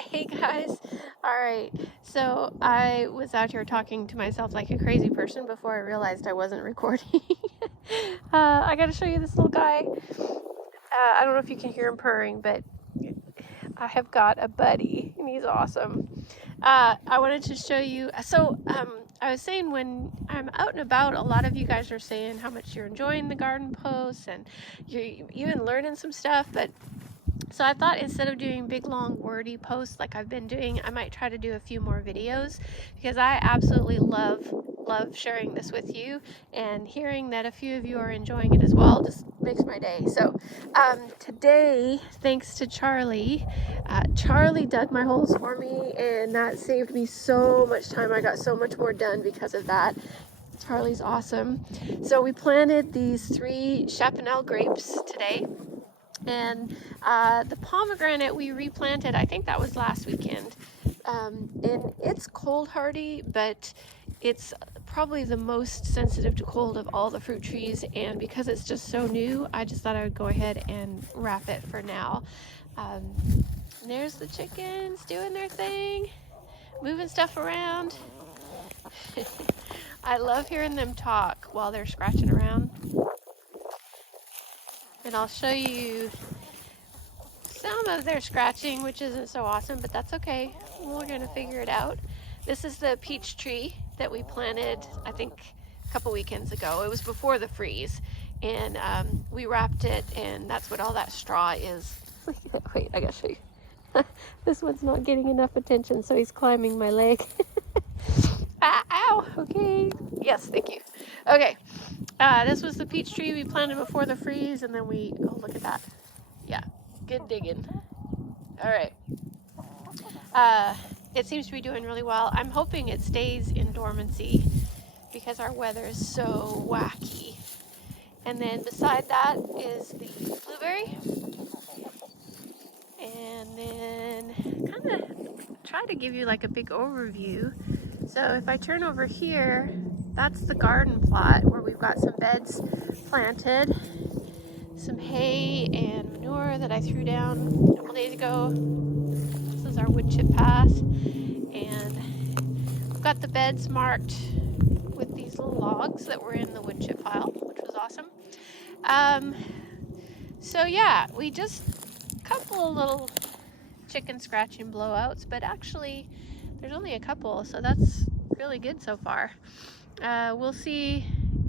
Hey guys. All right. So I was out here talking to myself like a crazy person before I realized I wasn't recording. I got to show you this little guy. I don't know if you can hear him purring, but I have got a buddy and he's awesome. I wanted to show you. I was saying when I'm out and about, a lot of you guys are saying how much you're enjoying the garden posts and you're even learning some stuff, but so I thought instead of doing big, long, wordy posts like I've been doing, I might try to do a few more videos because I absolutely love sharing this with you, and hearing that a few of you are enjoying it as well just makes my day. So today, thanks to Charlie, Charlie dug my holes for me, and that saved me so much time. I got so much more done because of that. Charlie's awesome. So we planted these 3 Chapanel grapes today. And the pomegranate we replanted, I think that was last weekend. And it's cold hardy, but it's probably the most sensitive to cold of all the fruit trees. And because it's just so new, I just thought I would go ahead and wrap it for now. There's the chickens doing their thing, moving stuff around. I love hearing them talk while they're scratching around. And I'll show you some of their scratching, which isn't so awesome, but that's okay. We're gonna figure it out. This is the peach tree that we planted, I think, a couple weekends ago. It was before the freeze, and we wrapped it, and that's what all that straw is. Wait, I gotta show you. This one's not getting enough attention, so he's climbing my leg. Ow, okay. Yes, thank you. Okay, this was the peach tree we planted before the freeze, and then oh, look at that. Yeah. Good digging. All right. It seems to be doing really well. I'm hoping it stays in dormancy because our weather is so wacky. And then beside that is the blueberry. And then kind of try to give you like a big overview. So if I turn over here, that's the garden plot where we've got some beds planted, some hay and manure that I threw down a couple days ago. This is our wood chip path, and we've got the beds marked with these little logs that were in the wood chip pile, which was awesome. So yeah, we just a couple of little chicken scratching blowouts, but actually there's only a couple, so that's really good so far. We'll see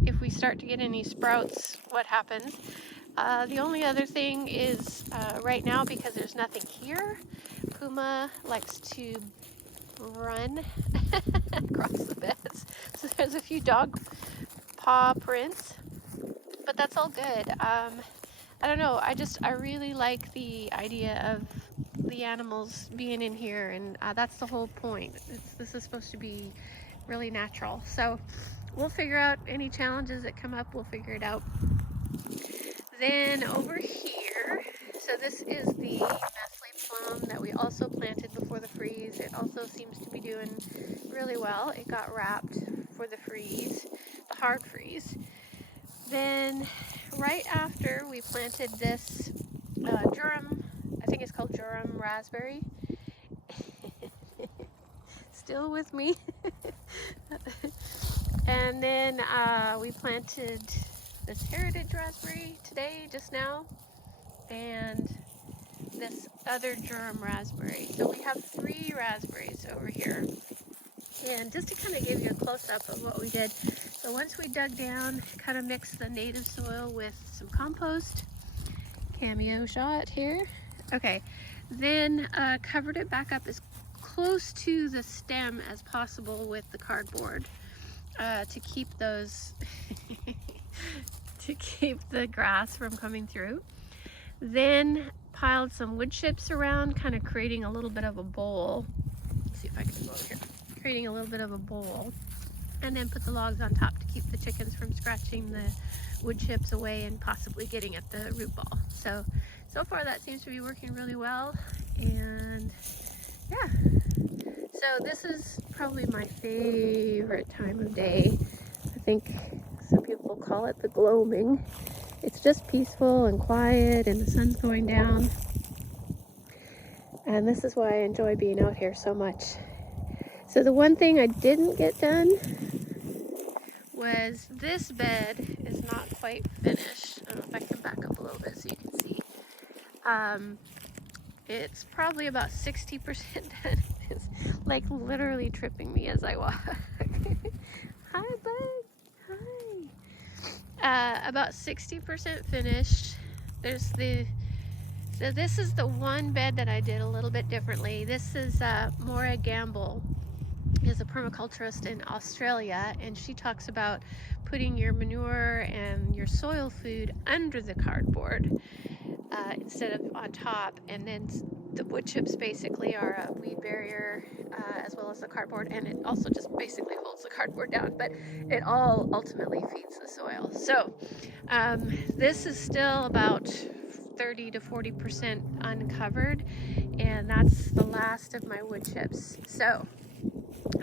if we start to get any sprouts, what happens. The only other thing is right now, because there's nothing here, Puma likes to run across the beds. So there's a few dog paw prints, but that's all good. I don't know, I really like the idea of the animals being in here, and that's the whole point. This is supposed to be really natural. So we'll figure out any challenges that come up, we'll figure it out. Then over here, so this is the Nestle plum that we also planted before the freeze. It also seems to be doing really well. It got wrapped for the freeze, the hard freeze. Then right after we planted this Durham, I think it's called Durham raspberry. Still with me. And then we planted this heritage raspberry today, just now, and this other Durham raspberry. So we have 3 raspberries over here. And just to kind of give you a close-up of what we did, so once we dug down, kind of mixed the native soil with some compost, cameo shot here, okay, then covered it back up as close to the stem as possible with the cardboard to keep those to keep the grass from coming through. Then piled some wood chips around, kind of creating a little bit of a bowl. Let's see if I can go over here. Creating a little bit of a bowl. And then put the logs on top to keep the chickens from scratching the wood chips away and possibly getting at the root ball. So far that seems to be working really well. And yeah. So this is probably my favorite time of day. I think some people call it the gloaming. It's just peaceful and quiet, and the sun's going down. And this is why I enjoy being out here so much. So the one thing I didn't get done was this bed is not quite finished. I don't know if I can back up a little bit so you can see. It's probably about 60% done. It's like literally tripping me as I walk. Hi, bud. Hi. About 60% finished. So this is the one bed that I did a little bit differently. This is Maura Gamble, is a permaculturist in Australia, and she talks about putting your manure and your soil food under the cardboard instead of on top, and then the wood chips basically are a weed barrier as well as the cardboard, and it also just basically holds the cardboard down, but it all ultimately feeds the soil. So this is still about 30 to 40% uncovered, and that's the last of my wood chips. So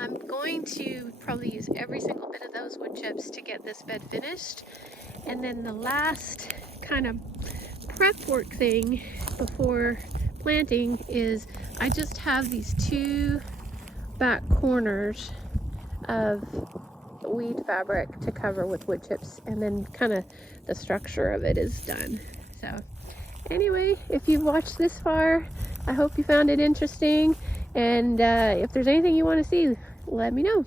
I'm going to probably use every single bit of those wood chips to get this bed finished. And then the last kind of prep work thing before planting is I just have these 2 back corners of weed fabric to cover with wood chips, and then kind of the structure of it is done. So anyway, if you've watched this far, I hope you found it interesting, and if there's anything you want to see, let me know.